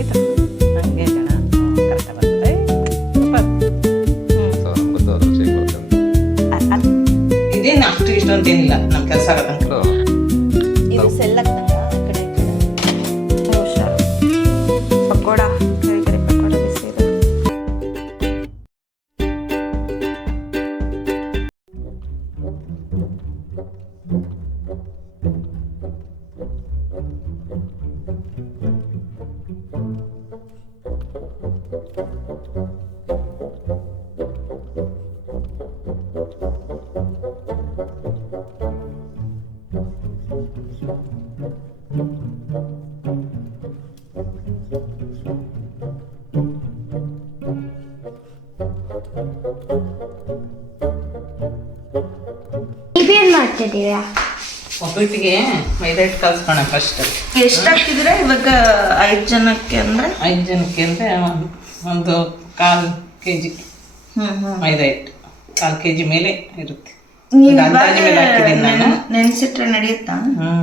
ಐತೆ ಹಂಗೆ ಜನ ಕರೆಕ್ಟಾಗಿ ಬರ್ತದೆ ಇದೇನು ಅಷ್ಟು ಇಷ್ಟು ಅಂತೇನಿಲ್ಲ ನಮ್ಮ ಕೆಲಸ ಆಗತ್ತಂಕ ಇದು ಸೆಲ್ ಆಗ್ತಂಗ ಆ ಕಡೆ ಈ ಕಡೆ ಹುಷಾರು ಪಕೋಡ ಕರಿ ಕರಿ ಪಕೋಡ ಬಿಸಿ ಇದೆ ನೀವೇನ್ ಮಾಡ್ತಿದ್ದೀರಾ? ಒಬ್ಬಟ್ಟಿಗೆ ಮೈದಾ ಹಿಟ್ಟು ಕಲ್ಸ್ಕೋಣ ಫಸ್ಟ್. ಎಷ್ಟು ಹಾಕಿದ್ರೆ ಇವಾಗ 5 ಜನಕ್ಕೆ ಅಂದ್ರೆ 5 ಜನಕ್ಕೆ ಅಂದರೆ ಒಂದು 1/4 kg ಮೈದಾ ಹಿಟ್ಟು 1/4 kg ಮೇಲೆ ಇರುತ್ತೆ. ಅಂದಾಜು ಮೇಲೆ ಹಾಕಿದ್ದೀನಿ ನಾನು. ನೆನೆಸಿಟ್ರೆ ನಡೆಯುತ್ತಾ?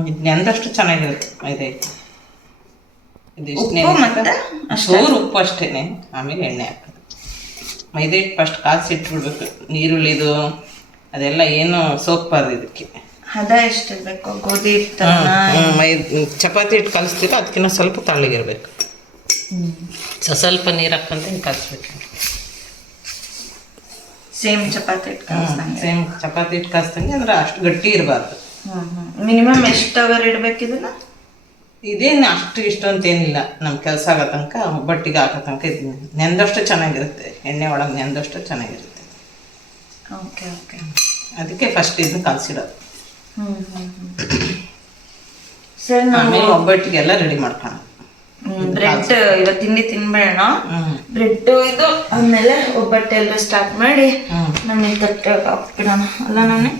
ಇದು ನೆಂದಷ್ಟು ಚೆನ್ನಾಗಿರುತ್ತೆ ಮೈದಾ ಹಿಟ್ಟು. ಮತ್ತೆ ಚೂರು ಉಪ್ಪು ಅಷ್ಟೇನೆ, ಆಮೇಲೆ ಎಣ್ಣೆ ಹಾಕೋದು. ಮೈದಾ ಹಿಟ್ಟು ಫಸ್ಟ್ ಕಾಸಿಟ್ಬಿಡ್ಬೇಕು. ನೀರುಳ್ಳಿದು ಅದೆಲ್ಲ ಏನು ಸೋಕ್ಬಾರ್ದು ಇದಕ್ಕೆ. ಹದ ಎಷ್ಟಿರ್ಬೇಕು? ಗೋಧಿ ಹಿಟ್ಟು ಚಪಾತಿ ಹಿಟ್ಟು ಕಲಿಸ್ತೀವಿ ಅದಕ್ಕಿಂತ ಸ್ವಲ್ಪ ತಳ್ಳಗಿರ್ಬೇಕು. ಸ್ವಲ್ಪ ನೀರು ಹಾಕ್ಕೊಂತ ಕಲಿಸ್ಬೇಕು. ಸೇಮ್ ಚಪಾತಿ ಹಿಟ್ಟು ಕಲಿಸ್ದಂಗೆ. ಸೇಮ್ ಚಪಾತಿ ಹಿಟ್ಟು ಕಲಿಸ್ದಂಗೆ ಅಂದ್ರೆ ಅಷ್ಟು ಗಟ್ಟಿ ಇರಬಾರ್ದು. ಮಿನಿಮಮ್ ಎಷ್ಟು ಅವರ್ ಇಡ್ಬೇಕು ಇದನ್ನ? ಇದೇನು ಅಷ್ಟು ಇಷ್ಟು ಅಂತೇನಿಲ್ಲ, ನಮ್ಮ ಕೆಲಸ ಆಗೋ ತನಕ ಒಬ್ಬಟ್ಟಿಗೆ ಹಾಕೋ ತನಕ ಇದು ನೆಂದಷ್ಟು ಚೆನ್ನಾಗಿರುತ್ತೆ. ಎಣ್ಣೆ ಒಳಗೆ ನೆಂದಷ್ಟು ಚೆನ್ನಾಗಿರುತ್ತೆ. Okay okay. ಅದಕ್ಕೆ ಫಸ್ಟ್ ಇದನ್ನ ಕಲಿಸಿಡೋದು. ಸರಿ, ಆಮೇಲೆ ಒಬ್ಬಟ್ಟಿಗೆಲ್ಲ ರೆಡಿ ಮಾಡ್ಕೊಳ್ಳೋಣ. ಬ್ರೆಡ್ ಇವತ್ತು ತಿಂಡಿ ತಿನ್ಬೇಡ. ಬ್ರೆಡ್ ಇದು ಆಮೇಲೆ ಒಬ್ಬಟ್ಟೆಲ್ಲ ಸ್ಟಾರ್ಟ್ ಮಾಡಿ ನಮಗೆ ತಟ್ಟೆ ಹಾಕ್ಬಿಡೋಣ ಅಲ್ಲ ನಾನೇ.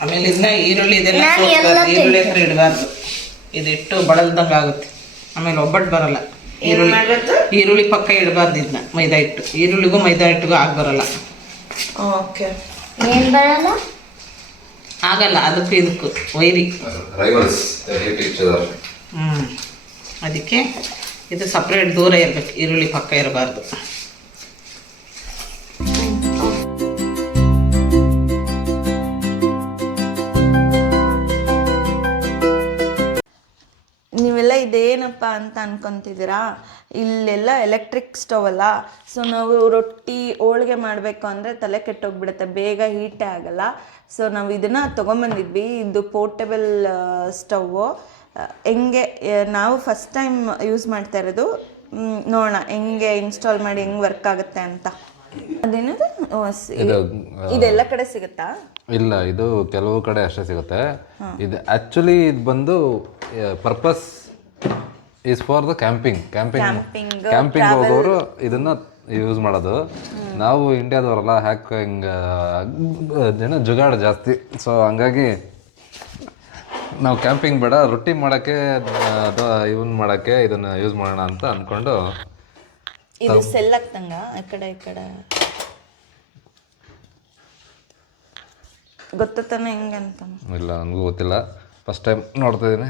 ಆಮೇಲೆ ಇದನ್ನ ಈರುಳ್ಳಿ ಇದೆಲ್ಲ ಈರುಳ್ಳಿ ಹತ್ರ ಇಡಬಾರ್ದು. ಇದಿಟ್ಟು ಬಳಲ್ದಂಗೆ ಆಗುತ್ತೆ. ಆಮೇಲೆ ಒಬ್ಬಟ್ಟು ಬರಲ್ಲ. ಈರುಳ್ಳಿ ಪಕ್ಕ ಇಡಬಾರ್ದು ಇದನ್ನ. ಮೈದಾ ಹಿಟ್ಟು ಈರುಳ್ಳಿಗೂ ಮೈದಾ ಹಿಟ್ಟಿಗೂ ಆಗಿ ಬರಲ್ಲ. ಓಕೆ. ಏನ್ ಬರಲ್ಲ? ಆಗಲ್ಲ, ಅದಕ್ಕೂ ಇದಕ್ಕೂ ವೈರಿ. ಅದಕ್ಕೆ ಇದು ಸಪ್ರೇಟ್ ದೂರ ಇರಬೇಕು, ಈರುಳ್ಳಿ ಪಕ್ಕ ಇರಬಾರ್ದು. ನೀವೆಲ್ಲ ಇದೇನಪ್ಪ ಅಂತ ಅನ್ಕೊಂತಿದ್ದೀರಾ? ಇಲ್ಲೆಲ್ಲ ಎಲೆಕ್ಟ್ರಿಕ್ ಸ್ಟವ್ ಅಲ್ಲ. ಸೊ ನಾವು ರೊಟ್ಟಿ ಹೋಳಿಗೆ ಮಾಡಬೇಕು ಅಂದರೆ ತಲೆ ಕೆಟ್ಟೋಗ್ಬಿಡುತ್ತೆ, ಬೇಗ ಹೀಟೇ ಆಗಲ್ಲ. ಸೊ ನಾವು ಇದನ್ನು ತೊಗೊಂಬಂದಿದ್ವಿ. ಇದು ಪೋರ್ಟೇಬಲ್ ಸ್ಟವ್ವು. ಹೆಂಗೆ ನಾವು ಫಸ್ಟ್ ಟೈಮ್ ಯೂಸ್ ಮಾಡ್ತಾ ಇರೋದು. ನೋಡೋಣ ಹೆಂಗೆ ಇನ್ಸ್ಟಾಲ್ ಮಾಡಿ ಹೆಂಗೆ ವರ್ಕ್ ಆಗುತ್ತೆ ಅಂತ. ಅದೇನದು ಇದೆಲ್ಲ ಕಡೆ ಸಿಗುತ್ತಾ? ಇಲ್ಲ, ಇದು ಕೆಲವು ಕಡೆ ಅಷ್ಟೇ ಸಿಗುತ್ತೆ. ಇದು ಆ್ಯಕ್ಚುಲಿ ಇದು ಬಂದು purpose is for the camping ಹೋಗೋರು ಇದನ್ನು ಯೂಸ್ ಮಾಡೋದು. ನಾವು ಇಂಡಿಯಾದವರಲ್ಲ, ಹಿಂಗೆ ಜನ ಜುಗಾಡು ಜಾಸ್ತಿ. ಸೊ ಹಂಗಾಗಿ ನಾವು ಕ್ಯಾಂಪಿಂಗ್ ಬೇಡ, ರೊಟ್ಟಿ ಮಾಡೋಕ್ಕೆ ಅಥವಾ ಇವನ್ ಮಾಡೋಕ್ಕೆ ಇದನ್ನು ಯೂಸ್ ಮಾಡೋಣ ಅಂತ ಅಂದ್ಕೊಂಡು. ಇದು ಸೆಲ್ ಆಗ್ತಂಗ ಆ ಕಡೆ ಈ ಕಡೆ ಗೊತ್ತಾನೆ ಹೆಂಗಂತ? ಇಲ್ಲ, ನನಗೂ ಗೊತ್ತಿಲ್ಲ, ಫಸ್ಟ್ ಟೈಮ್ ನೋಡ್ತಾ ಇದ್ದೀನಿ.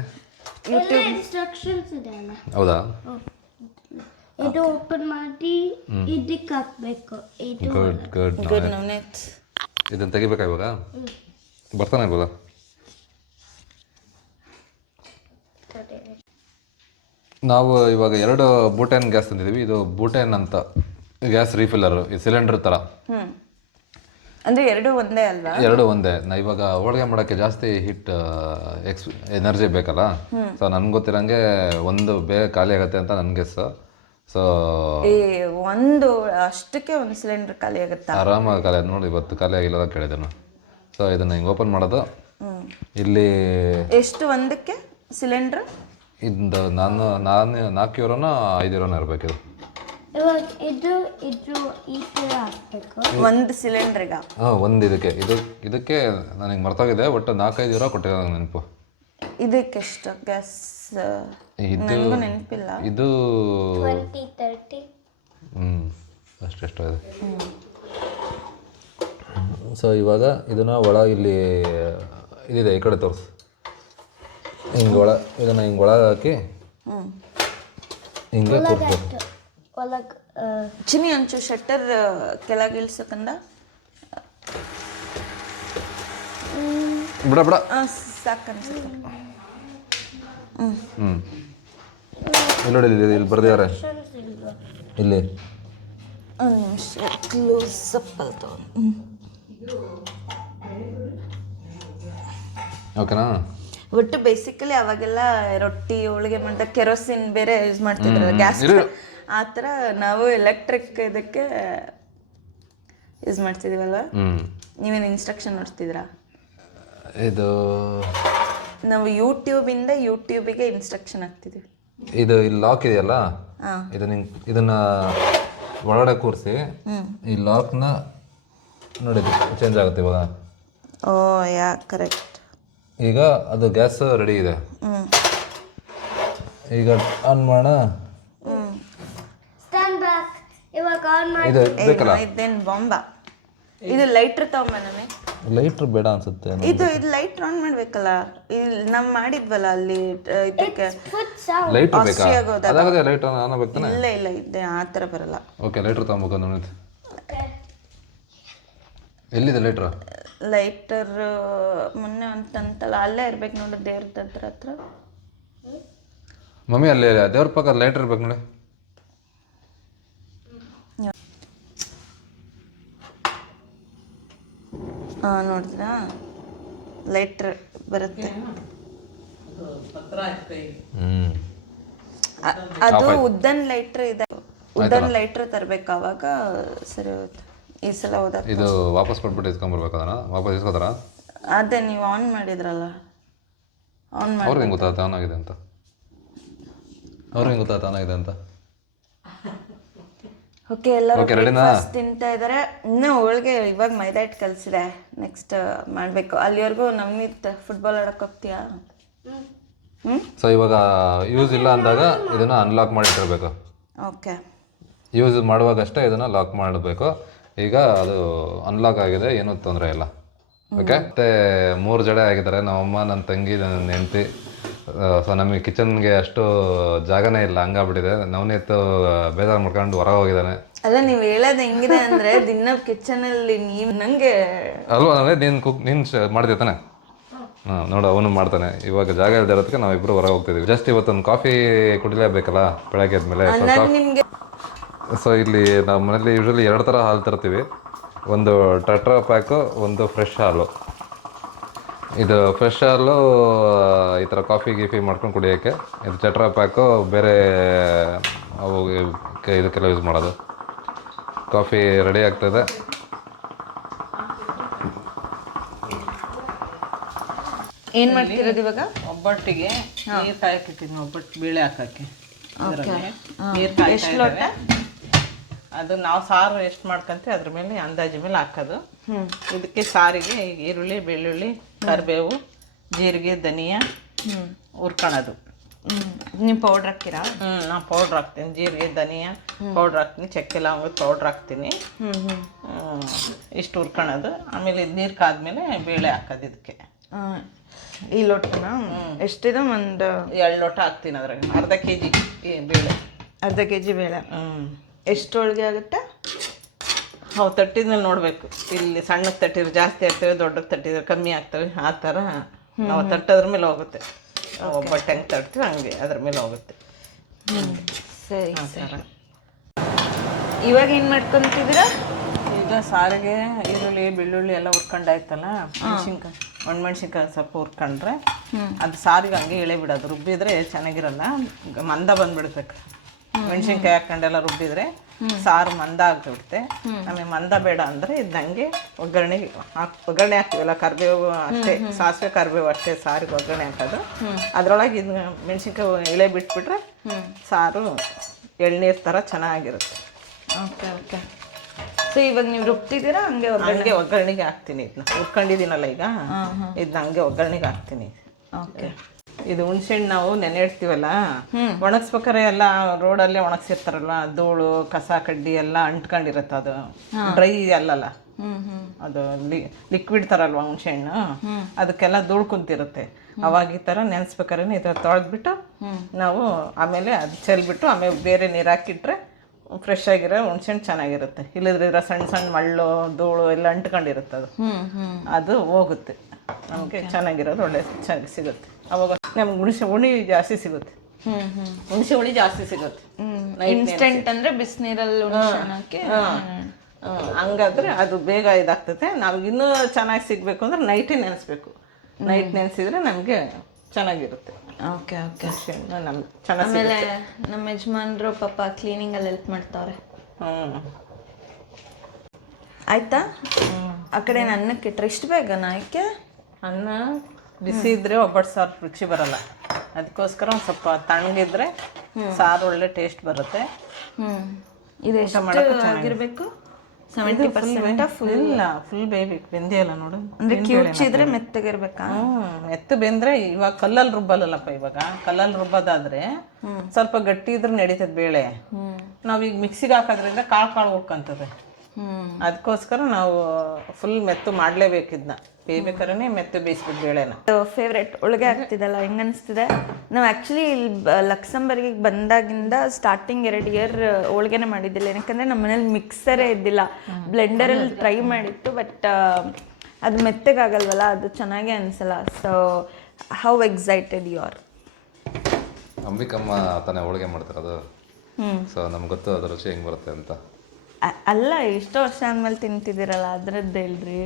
ಇನ್ಸ್ಟ್ರಕ್ಷನ್ಸ್ ಇದೆ ಅಲ್ಲ? ಹೌದಾ? ಇದು ಓಪನ್ ಮಾಡಿ ಇದಕ್ಕೆ ಹಾಕ್ಬೇಕು. ಗುಡ್. ಇದನ್ನು ತೆಗಿಬೇಕಾ ಇವಾಗ? ಬರ್ತಾನೆ ಇವಾಗ? ನಾವು ಇವಾಗ 2 ಬೂಟೇನ್ ಗ್ಯಾಸ್ ತಂದಿದ್ದೀವಿ. ಇದು ಬೂಟೇನ್ ಅಂತ ಗ್ಯಾಸ್ ರೀಫಿಲ್ಲರು, ಈ ಸಿಲಿಂಡರ್ ಥರ. ಅಂದರೆ ಎರಡು ಒಂದೇ ಅಲ್ವಾ? ಎರಡು ಒಂದೇ. ಇವಾಗ ಹೋಳಿಗೆ ಮಾಡೋಕ್ಕೆ ಜಾಸ್ತಿ ಹೀಟ್ ಎನರ್ಜಿ ಬೇಕಲ್ಲ. ಸೊ ನನ್ಗೆ ಗೊತ್ತಿರಂಗೆ ಒಂದು ಬೇಗ ಖಾಲಿ ಆಗುತ್ತೆ ಅಂತ ನನ್ನ ಗೆಸ್ಸು. ಸೊ ಒಂದು ಅಷ್ಟಕ್ಕೆ ಒಂದು ಸಿಲಿಂಡರ್ ಖಾಲಿ ಆಗುತ್ತಾ? ಆರಾಮಾಗಿ ಖಾಲಿ ಆಯ್ತು ನೋಡಿ. ಇವತ್ತು ಖಾಲಿ ಆಗಿಲ್ಲ ಕೇಳಿದೆ ನಾನು. ಸೊ ಇದನ್ನು ಹಿಂಗೆ ಓಪನ್ ಮಾಡೋದು. ಇಲ್ಲಿ ಎಷ್ಟು ಒಂದಕ್ಕೆ ಸಿಲಿಂಡ್ರ್? ಇದು ನಾನು 4 ಯೂರೋನ 5 ಯೂರೋನ ಇರಬೇಕಿದು. ಇವಾಗ ಇದು ಈ ಥರ ಹಾಕ್ಬೇಕು ಒಂದು ಸಿಲಿಂಡ್ರಿಗೆ. ಒಂದು ಇದಕ್ಕೆ ನನಗೆ ಮರ್ತೋಗಿದೆ. ಒಟ್ಟು 4-5 ಯೂರೋ ಕೊಟ್ಟಿರೋ ನೆನಪು. ಇದಕ್ಕೆ ಎಷ್ಟು ಗ್ಯಾಸ್? ನನಗೂ ನೆನಪಿಲ್ಲ. ಇದು 20-30 ಅಷ್ಟೆಷ್ಟು ಇದೆ. ಸೊ ಇವಾಗ ಇದನ್ನು ಇಲ್ಲಿ ಇದಿದೆ, ಈ ಕಡೆ ತೋರಿಸು. ಹಿಂಗೆ ಇದನ್ನು ಹಿಂಗೆ ಒಳಗೆ ಹಾಕಿ ಹಿಂಗೆ ಕೂರಿಸ್ಬೇಕು. ಒಳಗೆ ಚಿನಿ ಒಂಚೂರು ಶಟ್ಟರ್ ಕೆಳಗೆ ಇಳಿಸಕಂದ ಬಿಡ ಸಾಕು ಅನ್ಸುತ್ತೆ. ಹ್ಞೂ ಇಲ್ಲಿ ನೋಡಿ, ಇಲ್ಲಿ ಬರ್ದಿದ್ದಾರೆ ಇಲ್ಲಿ. ಒಂದು ನಿಮಿಷ ಕ್ಲೋಸ್ ಅಪ್ ಅಂತ. ಓಕೆನಾ? ಒಟ್ಟು ಬೇಸಿಕಲಿ ಅವಾಗೆಲ್ಲ ರೊಟ್ಟಿ ಹೋಳಿಗೆ ಮಾಡಿದ ಕೆರೋಸಿನ್ ಬೇರೆ ಯೂಸ್ ಮಾಡ್ತಿದ್ರಲ್ಲ, ಗ್ಯಾಸ್. ಆ ಥರ ನಾವು ಎಲೆಕ್ಟ್ರಿಕ್ ಇದಕ್ಕೆ ಯೂಸ್ ಮಾಡ್ತಿದೀವಲ್ವ. ನೀವೇನು ಇನ್ಸ್ಟ್ರಕ್ಷನ್ ನೋಡ್ತಿದ್ರಾ? ಇದು ನಾವು ಯೂಟ್ಯೂಬಿಗೆ ಇನ್ಸ್ಟ್ರಕ್ಷನ್ ಹಾಕ್ತಿದ್ವಿ. ಇದು ಇಲ್ಲಿ ಲಾಕ್ ಇದೆಯಲ್ಲ, ಇದನ್ನ ಒಳಗಡೆ ಕೂರಿಸಿ ಈ ಲಾಕ್ನ ನೋಡಿ ಚೇಂಜ್ ಆಗುತ್ತೆ ಇವಾಗ. ಓ ಯಾ ಕರೆಕ್ಟ್. ಈಗ ಅದು ಗ್ಯಾಸ್ ರೆಡಿ ಇದೆ. ಈಗ ಆನ್ ಮಾಡೋಣ. Stand back. ಇವಾಗ ಆನ್ ಮಾಡಿ. ಇದು ಬೇಕಲ್ಲ, ಇದೇನು ಬಾಂಬಾ? ಇದು ಲೈಟ್ರ್ ತಗೊಂಬನೇ. ಲೈಟ್ರ್ ಬೇಡ ಅನ್ಸುತ್ತೆ. ಇದು ಲೈಟ್ರ್ ಆನ್ ಮಾಡ್ಬೇಕಲ್ಲ, ಇಲ್ಲಿ ನಾವು ಮಾಡಿದ್ವಲ್ಲ ಅಲ್ಲಿ ಇದಕ್ಕೆ. ಲೈಟ್ರ್ ಬೇಕಾ? ಅದಾಗದೆ ಲೈಟ್ರ್ ಆನ್ ಆಗ್ಬೇಕು ತಾನೆ? ಇಲ್ಲ ಇದೆ ಆ ಥರ ಬರಲ್ಲ. ಓಕೆ, ಲೈಟ್ರ್ ತಗೊಂಬೇಕು ನೋಡಿ. ಎಲ್ಲಿದೆ ಲೈಟ್ರ್? ಲೈಟರ್ ಮೊನ್ನೆ ಅಂತಂತಲ್ಲ, ಅಲ್ಲೇ ಇರ್ಬೇಕು ನೋಡಿ, ದೇವ್ರದ ಹತ್ರ. ಮಮ್ಮಿ ಅಲ್ಲಿ ದೇವ್ರ ಪಕ್ಕ ಲೈಟ್ರ್ ಇರ್ಬೇಕು ನೋಡಿ. ನೋಡಿದ್ರಾ, ಲೈಟ್ರ್ ಬರುತ್ತೆ. ಅದು ಉದ್ದನ್ ಲೈಟ್ರ್ ಇದೆ. ಉದ್ದನ್ ಲೈಟ್ರ್ ತರ್ಬೇಕು, ಅವಾಗ ಸರಿ ಹೋಗುತ್ತೆ. ಈ ಸಲ ಹೋದಾಗ ಇದು ವಾಪಸ್ ಕೊಟ್ಬಿಟ್ಟು ಇಸ್ಕೊಂಬರ್ಬೇಕು. ಅದನ್ನ ವಾಪಸ್ ಇಸ್ಕೋತಾರ? ಅದೇ ನೀವು ಆನ್ ಮಾಡಿದ್ರಲ್ಲ, ಆನ್ ಮಾಡಿ. ಅವ್ರಿಗೆ ಹೆಂಗೆ ಗೊತ್ತಾಗುತ್ತೆ ಆನ್ ಆಗಿದೆ ಅಂತ? ಓಕೆ, ಎಲ್ಲರೂ ಬ್ರೇಕ್ಫಾಸ್ಟ್ ತಿಂತಾ ಇದ್ದಾರೆ. ಇನ್ನೂ ಹೋಳಿಗೆ ಇವಾಗ ಮೈದಾ ಹಿಟ್ಟು ಕಲಿಸಿದೆ, ನೆಕ್ಸ್ಟ್ ಮಾಡಬೇಕು. ಅಲ್ಲಿವರೆಗೂ ನವನೀತ್ ಫುಟ್ಬಾಲ್ ಆಡೋಕೆ ಹೋಗ್ತೀಯಾ? ಸೊ ಇವಾಗ ಯೂಸ್ ಇಲ್ಲ ಅಂದಾಗ ಇದನ್ನು ಅನ್ಲಾಕ್ ಮಾಡಿಟ್ಟಿರ್ಬೇಕು. ಓಕೆ, ಯೂಸ್ ಮಾಡುವಾಗಷ್ಟೇ ಇದನ್ನು ಲಾಕ್ ಮಾಡಬೇಕು. ಈಗ ಅದು ಅನ್ಲಾಕ್ ಆಗಿದೆ, ಏನೂ ತೊಂದರೆ ಇಲ್ಲ. ಓಕೆ, ಮತ್ತು 3 ಜಡೆ ಆಗಿದ್ದಾರೆ, ನಮ್ಮಮ್ಮ, ನನ್ನ ತಂಗಿ, ನನ್ನ ಹೆಂಡತಿ. ಸೊ ನಮಗೆ ಕಿಚನ್ಗೆ ಅಷ್ಟು ಜಾಗನೇ ಇಲ್ಲ, ಹಂಗಾಗ್ಬಿಟ್ಟಿದೆ. ನವನೀತ್ ಬೇಜಾರು ಮಾಡ್ಕೊಂಡು ಹೊರ ಹೋಗಿದ್ದಾನೆ. ಅಲ್ಲ, ನೀವು ಹೇಳೋದು ಹೆಂಗಿದೆ ಅಂದರೆ, ದಿನ ಕಿಚನಲ್ಲಿ ನೀವು ನನಗೆ ಅಲ್ವಾ, ಅಂದರೆ ನೀನು ಮಾಡ್ತೀಯ ತಾನೆ? ಹಾಂ, ನೋಡು, ಅವನು ಮಾಡ್ತಾನೆ. ಇವಾಗ ಜಾಗ ಇಲ್ದಿರೋದಕ್ಕೆ ನಾವಿಬ್ಬರು ಹೊರ ಹೋಗ್ತಿದ್ದೀವಿ. ಜಸ್ಟ್ ಇವತ್ತೊಂದು ಕಾಫಿ ಕುಡಿಲೇಬೇಕಲ್ಲ ಬೆಳಗ್ಗೆ ಆದಮೇಲೆ. ನಿಮಗೆ. ಸೊ ಇಲ್ಲಿ ನಮ್ಮ ಮನೇಲಿ ಯೂಶ್ವಲಿ 2 ಥರ ಹಾಲು ತರ್ತೀವಿ. ಒಂದು ಟಟ್ರಾ ಪ್ಯಾಕು, ಒಂದು ಫ್ರೆಶ್ ಹಾಲು. ಇದು ಫ್ರೆಶ್ ಹಾಲು ಈ ಥರ ಕಾಫಿ ಮಾಡ್ಕೊಂಡು ಕುಡಿಯೋಕ್ಕೆ. ಇದು ಟಟ್ರಾ ಪ್ಯಾಕು ಬೇರೆ ಅವು ಇದಕ್ಕೆಲ್ಲ ಯೂಸ್ ಮಾಡೋದು. ಕಾಫಿ ರೆಡಿ ಆಗ್ತದೆ. ಏನು ಮಾಡ್ತಿರೋದು ಇವಾಗ? ಒಬ್ಬಟ್ಟಿಗೆ ನೀರು ಕಾಯಕ್ಕಿಟ್ಟಿನಿ, ಒಬ್ಬಟ್ಟು ಬೇಳೆ ಹಾಕೋಕ್ಕೆ. ನೀರು ಕಾಯ್ತಾ, ಅದು ನಾವು ಸಾರು ಎಷ್ಟು ಮಾಡ್ಕೊಂತೀವಿ ಅದ್ರ ಮೇಲೆ ಅಂದಾಜು ಮೇಲೆ ಹಾಕೋದು. ಇದಕ್ಕೆ ಸಾರಿಗೆ ಈರುಳ್ಳಿ, ಬೆಳ್ಳುಳ್ಳಿ, ಕರಿಬೇವು, ಜೀರಿಗೆ, ಧನಿಯಾ ಹುರ್ಕೊಳ್ಳೋದು. ನೀವು ಪೌಡ್ರ್ ಹಾಕ್ತೀರಾ? ನಾನು ಪೌಡ್ರ್ ಹಾಕ್ತೀನಿ. ಜೀರಿಗೆ, ಧನಿಯಾ ಪೌಡ್ರ್ ಹಾಕ್ತೀನಿ, ಚಕ್ಕೆ ಲವಂಗ ಪೌಡ್ರ್ ಹಾಕ್ತೀನಿ. ಇಷ್ಟು ಹುರ್ಕೊಳ್ಳೋದು. ಆಮೇಲೆ ಇದು ನೀರು ಕಾದ್ಮೇಲೆ ಬೇಳೆ ಹಾಕೋದು ಇದಕ್ಕೆ. ಈ ಲೋಟನ ಎಷ್ಟಿದೆ? ಒಂದು 2 ಲೋಟ ಹಾಕ್ತೀನಿ ಅದ್ರಾಗ. ಅರ್ಧ kg ಬೇಳೆ. ಅರ್ಧ kg ಬೇಳೆ. ಎಷ್ಟು ಹೋಳಿಗೆ ಆಗುತ್ತೆ? ಅವು ತಟ್ಟಿದ್ಮೇಲೆ ನೋಡಬೇಕು. ಇಲ್ಲಿ ಸಣ್ಣಕ್ಕೆ ತಟ್ಟಿದ್ರೆ ಜಾಸ್ತಿ ಆಗ್ತವೆ, ದೊಡ್ಡಕ್ಕೆ ತಟ್ಟಿದ್ರೆ ಕಮ್ಮಿ ಆಗ್ತವೆ. ಆ ಥರ ನಾವು ತಟ್ಟೋದ್ರ ಮೇಲೆ ಹೋಗುತ್ತೆ. ಒಬ್ಬಟ್ಟು ಹೆಂಗೆ ತಟ್ತೀವಿ ಹಂಗೆ ಅದ್ರ ಮೇಲೆ ಹೋಗುತ್ತೆ. ಸರಿ ಸರಿ. ಇವಾಗ ಏನು ಮಾಡ್ಕೊತಿದ್ದೀರಾ? ಈಗ ಸಾರಿಗೆ ಈರುಳ್ಳಿ, ಬೆಳ್ಳುಳ್ಳಿ ಎಲ್ಲ ಹುರ್ಕೊಂಡಾಯ್ತಲ್ಲ, ಮೆಣಸಿನ್ಕಾಯಿ, ಒಣಮೆಣ್ಸಿನ್ಕಾಯಿ ಸ್ವಲ್ಪ ಹುರ್ಕೊಂಡ್ರೆ ಅದು ಸಾರಿಗೆ ಹಂಗೆ ಎಳೆ ಬಿಡೋದು. ರುಬ್ಬಿದ್ರೆ ಚೆನ್ನಾಗಿರಲ್ಲ, ಮಂದ ಬಂದ್ಬಿಡ್ಬೇಕು. ಮೆಣಸಿನ್ಕಾಯಿ ಹಾಕೊಂಡೆಲ್ಲ ರುಬ್ಬಿದ್ರೆ ಸಾರು ಮಂದ ಆಗ್ಬಿಡುತ್ತೆ. ನಮಗೆ ಮಂದ ಬೇಡ ಅಂದರೆ ಇದ್ದಂಗೆ ಒಗ್ಗರಣೆ ಹಾಕ್ತೀವಲ್ಲ, ಕರಿಬೇವು ಅಷ್ಟೇ, ಸಾಸಿವೆ ಕರಿಬೇವು ಅಷ್ಟೇ ಸಾರಿಗೆ ಒಗ್ಗರಣೆ ಹಾಕೋದು. ಅದರೊಳಗೆ ಇದು ಮೆಣಸಿನ್ಕಾಯಿ ಎಳೆ ಬಿಟ್ಬಿಟ್ರೆ ಸಾರು ಎಳ್ನೀರು ಥರ ಚೆನ್ನಾಗಿರುತ್ತೆ. Okay okay. ಸೊ ಇವಾಗ ನೀವು ರುಬ್ತಿದ್ದೀರಾ? ಹಂಗೆ ಹಂಗೆ ಒಗ್ಗರಣೆಗೆ ಹಾಕ್ತೀನಿ. ಇದನ್ನ ಹುರ್ಕೊಂಡಿದ್ದೀನಲ್ಲ ಈಗ, ಇದನ್ನ ಹಂಗೆ ಒಗ್ಗರಣೆಗೆ ಹಾಕ್ತೀನಿ. ಓಕೆ. ಇದು ಹುಣ್ಸೆಹಣ್ಣು ನಾವು ನೆನೆ ಇಡ್ತೀವಲ್ಲ, ಒಣಗಿಸ್ಬೇಕಾರೆ ಎಲ್ಲ ರೋಡಲ್ಲೇ ಒಣಗಿಸಿರ್ತಾರಲ್ವ, ಧೂಳು, ಕಸ ಕಡ್ಡಿ ಎಲ್ಲ ಅಂಟ್ಕೊಂಡಿರುತ್ತೆ. ಅದು ಡ್ರೈ ಅಲ್ಲಲ್ಲ, ಅದು ಲಿಕ್ವಿಡ್ ಥರಲ್ವ ಹುಣಸೆಹಣ್ಣು ಅದಕ್ಕೆಲ್ಲ ಧೂಳು ಕುಂತಿರುತ್ತೆ. ಅವಾಗ ಈ ಥರ ನೆನೆಸ್ಬೇಕಾದ್ರೆ ಈ ಥರ ತೊಳೆದ್ಬಿಟ್ಟು ನಾವು ಆಮೇಲೆ ಅದು ಚೆಲ್ಬಿಟ್ಟು ಆಮೇಲೆ ಬೇರೆ ನೀರು ಹಾಕಿಟ್ರೆ ಫ್ರೆಶ್ ಆಗಿರೋ ಹುಣಸೆಹಣ್ಣು ಚೆನ್ನಾಗಿರುತ್ತೆ. ಇಲ್ಲದ್ರೆ ಸಣ್ಣ ಸಣ್ಣ ಮಳ್ಳು ಧೂಳು ಎಲ್ಲ ಅಂಟ್ಕೊಂಡಿರುತ್ತೆ ಅದು ಹೋಗುತ್ತೆ. ನಮಗೆ ಚೆನ್ನಾಗಿರೋದು ಒಳ್ಳೆ ಚೆನ್ನಾಗಿ ಸಿಗುತ್ತೆ. ಅವಾಗ ನಮ್ಗೆ ಹುಣಿ ಜಾಸ್ತಿ ಸಿಗುತ್ತೆ. ಹುಣಸೆ ಹುಳಿ ಜಾಸ್ತಿ ಸಿಗುತ್ತೆ. ಇನ್ಸ್ಟೆಂಟ್ ಅಂದ್ರೆ ಬಿಸಿನೀರಲ್ಲಿ ಹಾಕಿ ಹಂಗಾದ್ರೆ ಅದು ಬೇಗ ಇದಾಗ್ತದೆ. ನಾವು ಇನ್ನೂ ಚೆನ್ನಾಗಿ ಸಿಗಬೇಕು ಅಂದ್ರೆ ನೈಟೇ ನೆನೆಸ್ಬೇಕು. ನೈಟ್ ನೆನೆಸಿದ್ರೆ ನಮಗೆ ಚೆನ್ನಾಗಿರುತ್ತೆ. Okay okay. ನಮ್ಗೆ ಚೆನ್ನಾಗಿ ಆಮೇಲೆ ನಮ್ಮ ಯಜಮಾನ್ರು ಪಾಪ ಕ್ಲೀನಿಂಗಲ್ಲಿ ಹೆಲ್ಪ್ ಮಾಡ್ತಾವ್ರೆ. ಆಯ್ತಾ? ಆ ಕಡೆ ಅನ್ನಕ್ಕೆ ಇಟ್ಟರೆ ಇಷ್ಟು ಬೇಗನಾ? ಆಯ್ಕೆ ಅನ್ನ ಬಿಸಿ ಇದ್ರೆ ಒಬ್ಬಟ್ಟು ಸಾರು ರುಚಿ ಬರಲ್ಲ. ಅದಕ್ಕೋಸ್ಕರ ಒಂದು ಸ್ವಲ್ಪ ತಣ್ಣಗಿದ್ರೆ ಸಾರು ಒಳ್ಳೆ ಟೇಸ್ಟ್ ಬರುತ್ತೆ. ಇದು ಎಷ್ಟು ಆಗಿರಬೇಕು? 70% ಫುಲ್? ಇಲ್ಲ, ಫುಲ್ ಬೇಯಬೇಕು. ಬೆಂದಿಯಲ್ಲ ನೋಡು. ಅಂದ್ರೆ ಕಿವುಚಿದ್ರೆ ಮೆತ್ತಗಿರ್ಬೇಕಾ? ಮೆತ್ತು ಬೆಂದ್ರೆ ಇವಾಗ ಕಲ್ಲಲ್ಲಿ ರುಬ್ಬಲ್ಲಪ್ಪ. ಇವಾಗ ಕಲ್ಲಲ್ಲಿ ರುಬ್ಬೋದಾದ್ರೆ ಸ್ವಲ್ಪ ಗಟ್ಟಿ ಇದ್ರೆ ನಡೀತದೆ ಬೇಳೆ. ನಾವೀಗ ಮಿಕ್ಸಿಗೆ ಹಾಕೋದ್ರಿಂದ ಕಾಳು ಹೋಗ್ಕಂತದೆ. ಅದಕ್ಕೋಸ್ಕರ ನಾವು ಫುಲ್ ಮೆತ್ತು ಮಾಡಲೇಬೇಕಿದ್ನ. ಬೇಯ್ಬೇಕಾದ್ರೆ ಮೆತ್ತು ಬೇಯಿಸ್ಬಿಟ್ಟು ಬೇಳೆನ. ಫೇವ್ರೆಟ್ ಹೋಳಿಗೆ ಆಗ್ತಿದಲ್ಲ, ಹೆಂಗ ಅನಿಸ್ತಿದೆ? ನಾವು ಆ್ಯಕ್ಚುಲಿ ಇಲ್ಲಿ ಲಕ್ಸಂಬರ್ಗಿಗೆ ಬಂದಾಗಿಂದ ಸ್ಟಾರ್ಟಿಂಗ್ 2 ಇಯರ್ ಹೋಳಿಗೆನೇ ಮಾಡಿದ್ದಿಲ್ಲ. ಯಾಕಂದರೆ ನಮ್ಮ ಮನೇಲಿ ಮಿಕ್ಸರೇ ಇದ್ದಿಲ್ಲ. ಬ್ಲೆಂಡರಲ್ಲಿ ಟ್ರೈ ಮಾಡಿತ್ತು, ಬಟ್ ಅದು ಮೆತ್ತಗಾಗಲ್ವಲ್ಲ, ಅದು ಚೆನ್ನಾಗೇ ಅನಿಸಲ್ಲ. So how excited you are? Ambikamma ತಾನೇ ಹೋಳಿಗೆ ಮಾಡ್ತಿರೋದು. ಸೊ ನಮ್ಗೆ ಗೊತ್ತು ಅದ್ರ ರುಚಿ ಹೆಂಗೆ ಬರುತ್ತೆ ಅಂತ. ಅಲ್ಲ, ಇಷ್ಟು ವರ್ಷ ಆದ್ಮೇಲೆ ತಿಂತಿದ್ದೀರಲ್ಲ, ಅದ್ರದ್ದು ಹೇಳ್ರಿ.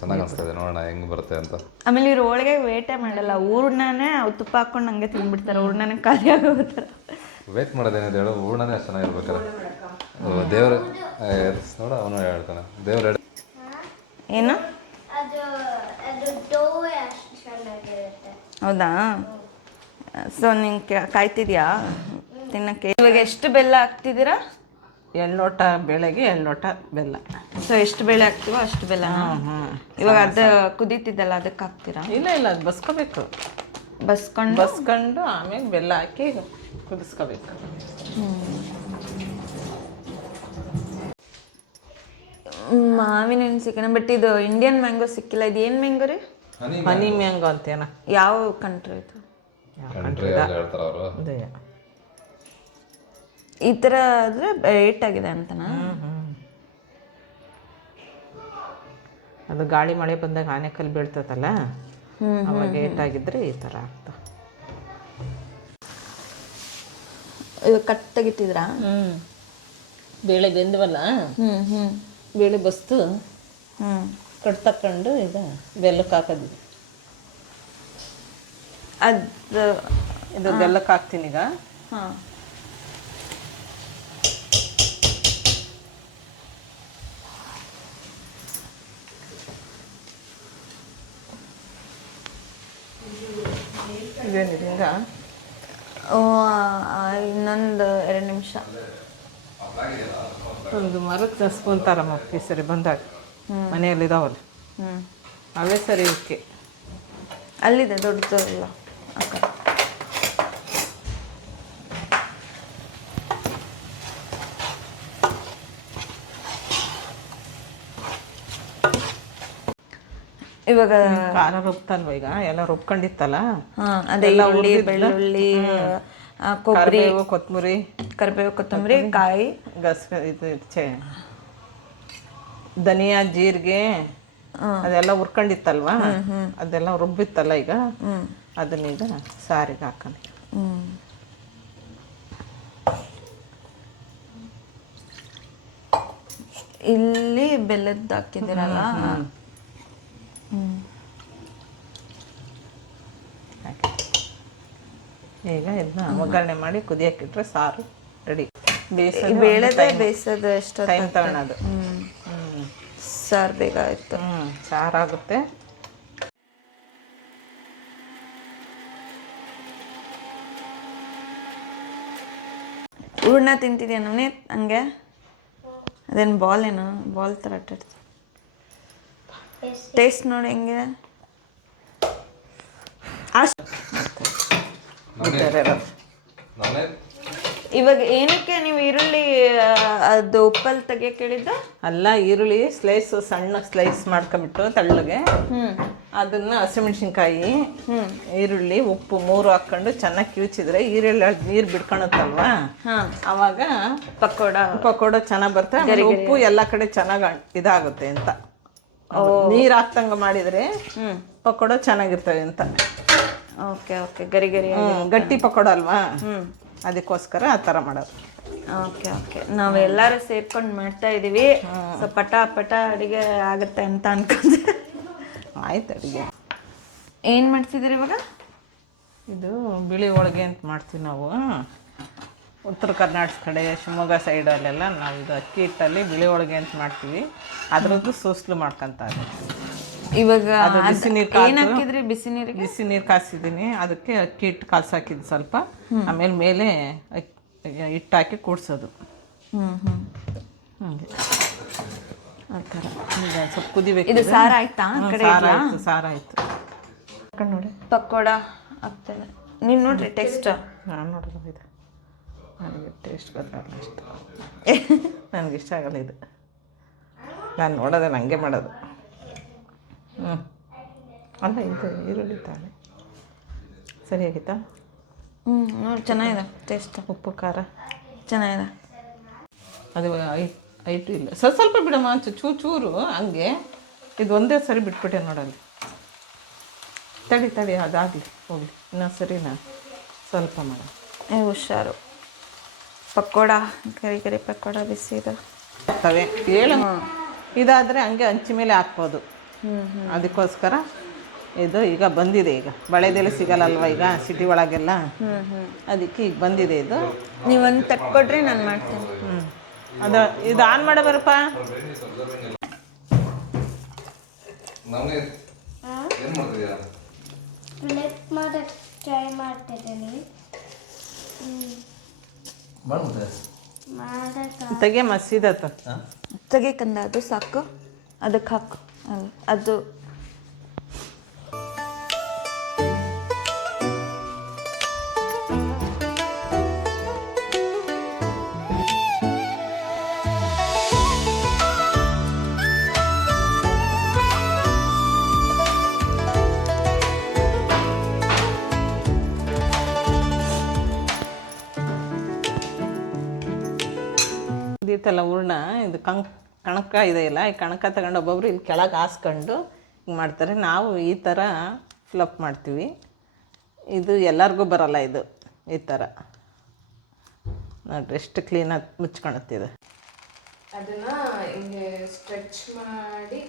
ಚೆನ್ನಾಗಿ ಅನಿಸ್ತದೆ, ನೋಡೋಣ ಹೆಂಗೆ ಬರುತ್ತೆ ಅಂತ. ಆಮೇಲೆ ಇವ್ರು ಹೋಳಿಗೆ ವೇಟೇ ಮಾಡಲ್ಲ. ಹೂರ್ಣನೇ ತುಪ್ಪ ಹಾಕೊಂಡು ಹಂಗೆ ತಿಂದ್ಬಿಡ್ತಾರೆ. ಹೂರ್ಣನೇ ಖಾಲಿ ಆಗೋಗ್ತಾರೆ. ವೇಟ್ ಮಾಡೋದೇನಿದೆ ಹೇಳು, ಹೂರ್ಣನೇ ಅಷ್ಟು ಚೆನ್ನಾಗಿರ್ಬೇಕಾರೆ. ದೇವ್ರ ನೋಡ ಅವನು ಹೇಳ್ತಾನೆ ದೇವ್ರ ಏನು? ಹೌದಾ? ಸೊ ನಿಂಗೆ ಕಾಯ್ತಿದ್ಯಾ ತಿನ್ನಕ್ಕೆ? ಇವಾಗ ಎಷ್ಟು ಬೆಲ್ಲ ಹಾಕ್ತಿದ್ದೀರಾ? 2 ಲೋಟ ಬೇಳೆಗೆ 2 ಲೋಟ ಬೆಲ್ಲ. ಸೊ ಎಷ್ಟು ಬೇಳೆ ಹಾಕ್ತೀವೋ ಅಷ್ಟು ಬೆಲ್ಲ. ಇವಾಗ ಅದು ಕುದೀತಿದ್ದಲ್ಲ, ಅದಕ್ಕೆ ಹಾಕ್ತೀರಾ? ಇಲ್ಲ, ಅದು ಬಸ್ಕೋಬೇಕು. ಬಸ್ಕೊಂಡು ಆಮೇಲೆ ಬೆಲ್ಲ ಹಾಕಿ ಕುದಿಸ್ಕೋಬೇಕು. ಮಾವಿನ ಹಣ್ಣು ಸಿಕ್ಕಿನ, ಬಟ್ ಇದು ಇಂಡಿಯನ್ ಮ್ಯಾಂಗೋ ಸಿಕ್ಕಿಲ್ಲ. ಇದು ಏನು ಮ್ಯಾಂಗೋ ರೀ? ಹನಿ ಮ್ಯಾಂಗೋ ಅಂತೇನ? ಯಾವ ಕಂಟ್ರಿ ಇದು? ಅದೇ ಈ ಥರ ಆದರೆ ರೇಟ್ ಆಗಿದೆ ಅಂತನಾ? ಅದು ಗಾಳಿ ಮಳೆ ಬಂದಾಗ ಆನೆಕಲ್ಲು ಬೀಳ್ತದಲ್ಲ, ಅವಾಗ ಏಟಾಗಿದ್ರೆ ಈ ಥರ ಆಗ್ತದೆ. ಇವಾಗ ಕಟ್ ತೆಗಿತಿದ್ರಾ? ಬೇಳೆ ಬೆಂದವಲ್ಲ, ಬೇಳೆ ಬಸ್ತು ಕಟ್ ತಕೊಂಡು ಇದು ಬೆಲ್ಲಕ್ಕೆ ಹಾಕೋದಿದೆ. ಇದು ಬೆಲ್ಲಕ್ಕೆ ಹಾಕ್ತೀನಿ ಈಗ. ಹಾಂ. ಇದೇನಿದೆ ಹಿಂಗ? ಇನ್ನೊಂದು 2 ನಿಮಿಷ. ಒಂದು ಮರದ ಸ್ಪೂನ್ ಥರಮ್ಮ ಸರಿ ಬಂದಾಗ ಮನೆಯಲ್ಲಿದ್ದಾವಲ್ಲ, ಅವೇ ಸರಿ ಓಕೆ. ಅಲ್ಲಿದೆ ದೊಡ್ಡದು ಇಲ್ಲ ಅಕ್ಕ. ಇವಾಗ ಖಾರ ರುಬ್ತಲ್ವ, ಈಗ ಎಲ್ಲ ರುಬ್ಕೊಂಡಿತ್ತಲ್ಲ, ಅದೇ ಈರುಳ್ಳಿ, ಬೆಳ್ಳುಳ್ಳಿ, ಕೊಬ್ಬರಿ, ಕೊತ್ತಂಬರಿ, ಕರಿಬೇವು, ಕೊತ್ತಂಬರಿ, ಕಾಯಿ, ಧನಿಯಾ, ಜೀರಿಗೆ ಅದೆಲ್ಲ ಹುರ್ಕೊಂಡಿತ್ತಲ್ವ, ಅದೆಲ್ಲ ರುಬ್ಬಿತ್ತಲ್ಲ ಈಗ, ಅದನ್ನೀಗ ಸಾರಿಗೆ ಹಾಕೊಂಡು. ಇಲ್ಲಿ ಬೆಲ್ಲದ್ದು ಹಾಕಿದ್ದೀರಲ್ಲ, ಈಗ ಇದನ್ನ ಒಗ್ಗರಣೆ ಮಾಡಿ ಕುದಿಯಕ್ಕಿಟ್ರೆ ಸಾರು ರೆಡಿ. ಬೇಳೆದೇ ಬೇಯಿಸೋದು ಎಷ್ಟು ಟೈಮ್ ತಗೊಳ್ಳೋದು. ಸಾರು ಬೇಗ ಆಯಿತು. ಸಾರಾಗುತ್ತೆ. ಹೂರ್ಣ ತಿಂತಿದ್ಯಾ ನಾನೇ ಹಂಗೆ? ಅದೇನು ಬಾಲ್ ಏನು ಬಾಲ್ ಥರ ಟೇಸ್ಟ್ ನೋಡಿ ಹೆಂಗೆ? ಅಷ್ಟು ನಾನೇ ಇವಾಗ ಏನಕ್ಕೆ ನೀವು ಈರುಳ್ಳಿ ಅದು ಉಪ್ಪಲ್ಲಿ ತೆಗಿಯಕ್ಕೆ ಹೇಳಿದ್ದು? ಅಲ್ಲ, ಈರುಳ್ಳಿ ಸಣ್ಣ ಸ್ಲೈಸ್ ಮಾಡ್ಕೊಬಿಟ್ಟು ತಳ್ಳಗೆ ಅದನ್ನ ಹಸಿಮೆಣ್ಸಿನ್ಕಾಯಿ, ಈರುಳ್ಳಿ, ಉಪ್ಪು 3 ಹಾಕೊಂಡು ಚೆನ್ನಾಗಿ ಕಿವುಚಿದ್ರೆ ಈರುಳ್ಳಿ ನೀರು ಬಿಡ್ಕೊಳತ್ತಲ್ವಾ, ಅವಾಗ ಪಕೋಡ ಚೆನ್ನಾಗಿ ಬರ್ತದೆ. ಆಮೇಲೆ ಉಪ್ಪು ಎಲ್ಲ ಕಡೆ ಚೆನ್ನಾಗಿ ಇದಾಗುತ್ತೆ ಅಂತ. ನೀರು ಹಾಕ್ತಂಗ ಮಾಡಿದ್ರೆ ಪಕೋಡ ಚೆನ್ನಾಗಿರ್ತವೆ ಅಂತ. ಓಕೆ ಓಕೆ, ಗರಿ ಗರಿ ಗಟ್ಟಿ ಪಕೋಡ ಅಲ್ವಾ, ಅದಕ್ಕೋಸ್ಕರ ಆ ಥರ ಮಾಡೋದು. ಓಕೆ ಓಕೆ, ನಾವೆಲ್ಲರೂ ಸೇರ್ಕೊಂಡು ಮಾಡ್ತಾ ಇದೀವಿ. ಸೊ ಪಟ ಪಟ ಅಡಿಗೆ ಆಗುತ್ತೆ ಅಂತ ಅನ್ಕೊಂಡೆ. ಆಯ್ತು. ಅಡುಗೆ ಏನು ಮಾಡ್ತಿದ್ದೀರಿ ಇವಾಗ? ಇದು ಬಿಳಿ ಹೋಳಿಗೆ ಅಂತ ಮಾಡ್ತೀವಿ ನಾವು. ಉತ್ತರ ಕರ್ನಾಟಕ ಕಡೆ, ಶಿವಮೊಗ್ಗ ಸೈಡಲ್ಲೆಲ್ಲ ನಾವು ಇದು ಅಕ್ಕಿ ಹಿಟ್ಟಲ್ಲಿ ಬಿಳಿ ಹೋಳಿಗೆ ಅಂತ ಮಾಡ್ತೀವಿ. ಅದ್ರದ್ದು ಸೂಸ್ಲು ಮಾಡ್ಕೊಂತ ಇವಾಗ ಬಿಸಿ ನೀರು ಏನು ಹಾಕಿದ್ರಿ? ಬಿಸಿ ನೀರಿಗೆ ಬಿಸಿ ನೀರು ಕಾಸಿದ್ದೀನಿ, ಅದಕ್ಕೆ ಅಕ್ಕಿ ಹಿಟ್ಟು ಕಾಲ್ಸಾಕಿದ್ದು ಸ್ವಲ್ಪ. ಆಮೇಲೆ ಮೇಲೆ ಹಿಟ್ಟು ಹಾಕಿ ಕೂಡ್ಸೋದು. ಹಾಗೆ ಆ ಥರ. ಈಗ ಸ್ವಲ್ಪ ಕುದಿಬೇಕು. ಇದು ಸಾರ ಆಯ್ತಾ? ಸಾರಾಯ್ತು. ನೋಡಿ ಪಕೋಡ ಆಗ್ತದೆ. ನೀವು ನೋಡ್ರಿ ಟೇಸ್ಟ್. ನಾನು ನೋಡೋದು ಇದು ನನಗೆ ಟೇಸ್ಟ್ ಗೊತ್ತಾಗಲ್ಲ ಅಷ್ಟು. ನನಗೆ ಇಷ್ಟ ಆಗಲ್ಲ ಇದು. ನಾನು ನೋಡೋದೆ ನನಗೆ ಮಾಡೋದು. ಅಲ್ಲ, ಇದು ಈರುಳ್ಳಿ ತಾನೆ ಸರಿಯಾಗಿತ್ತಾ? ನೋಡಿ ಚೆನ್ನಾಗಿದೆ ಟೇಸ್ಟ್. ಉಪ್ಪು ಖಾರ ಚೆನ್ನಾಗಿದೆ. ಅದು ಐಟು ಇಲ್ಲ, ಸ್ವಲ್ಪ ಬಿಡಮ್ಮ, ಚೂರು ಹಂಗೆ. ಇದು ಒಂದೇ ಸರಿ ಬಿಟ್ಬಿಟ್ಟೆ ನೋಡಲ್ಲಿ. ತಡಿ ಅದಾಗಲಿ ಹೋಗಲಿ, ಇನ್ನೊಂದು ಸರಿನಾ ಸ್ವಲ್ಪ ಮಾಡ. ಹುಷಾರು. ಪಕೋಡ, ಕರಿ ಕರಿ ಪಕೋಡ ಬಿಸಿ ಇದು ತವೆ ಹೇಳು. ಇದಾದರೆ ಹಂಗೆ ಹಂಚಿ ಮೇಲೆ ಹಾಕ್ಬೋದು. ಅದಕ್ಕೋಸ್ಕರ ಇದು ಈಗ ಬಂದಿದೆ. ಈಗ ಬಳೆದೆಲೆ ಸಿಗಲ್ಲಲ್ವ ಈಗ ಸಿಟಿ ಒಳಗೆಲ್ಲ, ಅದಕ್ಕೆ ಈಗ ಬಂದಿದೆ ಇದು. ನೀವೊಂದು ತಟ್ಕೊಡ್ರಿ, ನಾನು ಮಾಡ್ತೀನಿ. ಅದು ಇದು ಆನ್ ಮಾಡ ಬರಪ್ಪ. ಫ್ಲಿಪ್ ಮಾಡೋಕ್ಕೆ ಟ್ರೈ ಮಾಡ್ತಿದ್ದೀನಿ. ತೆಗಿಯಮ್ಮ ಸೀದತ್ತ. ತೆಗಿಕಂದ ಅದು ಸಾಕು, ಅದಕ್ಕೆ ಹಾಕು. ಅದು ಇದೀತಲ್ಲ ಹೂರ್ಣ, ಇದು ಕಣಕ ಇದೆಯಲ್ಲ, ಈ ಕಣಕ ತಗೊಂಡು ಒಬ್ಬೊಬ್ರು ಇಲ್ಲಿ ಕೆಳಗೆ ಹಾಸ್ಕೊಂಡು ಹಿಂಗೆ ಮಾಡ್ತಾರೆ. ನಾವು ಈ ಥರ ಫ್ಲಪ್ ಮಾಡ್ತೀವಿ. ಇದು ಎಲ್ಲರಿಗೂ ಬರಲ್ಲ ಇದು ಈ ಥರ. ನೋಡ್ರಿ ಎಷ್ಟು ಕ್ಲೀನಾಗಿ ಮುಚ್ಕೊಳತ್ತಿದೆ. ಅದನ್ನ ಹಿಂಗೆ ಸ್ಟ್ರೆಚ್ ಮಾಡಿ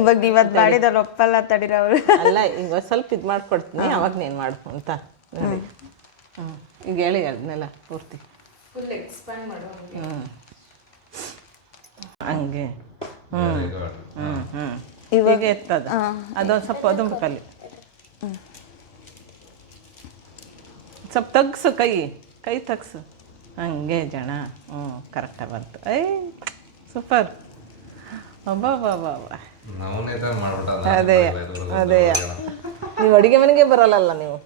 ಇವಾಗ ಇವತ್ತು ಮಾಡಿದವ್ರು ಒಪ್ಪಲ್ಲ ತಡಿರವ್ರು. ಅಲ್ಲ, ಈಗ ಸ್ವಲ್ಪ ಇದು ಮಾಡ್ಕೊಡ್ತೀನಿ, ಅವಾಗ ನೀನು ಮಾಡು ಅಂತ. ಈಗ ಹೇಳಿ ಅದನ್ನೆಲ್ಲ ಪೂರ್ತಿ ಫುಲ್ ಎಕ್ಸ್ಪ್ಯಾಂಡ್ ಮಾಡೋ ಹಂಗೆ. ಇವಾಗ ಎತ್ತದ ಅದೊಂದು ಸ್ವಲ್ಪ ಅದುಂಬಕಲ್ಲಿ ಸ್ವಲ್ಪ ತಗ್ಸು, ಕೈ ತಗ್ಸು. ಹಂಗೆ ಜನ. ಕರೆಕ್ಟಾಗಿ ಬಂತು. ಸೂಪರ್. ಅಬ್ಬಾ. ಅದೇ ನೀವು ಅಡುಗೆ ಮನೆಗೆ ಬರಲ್ಲ ನೀವು.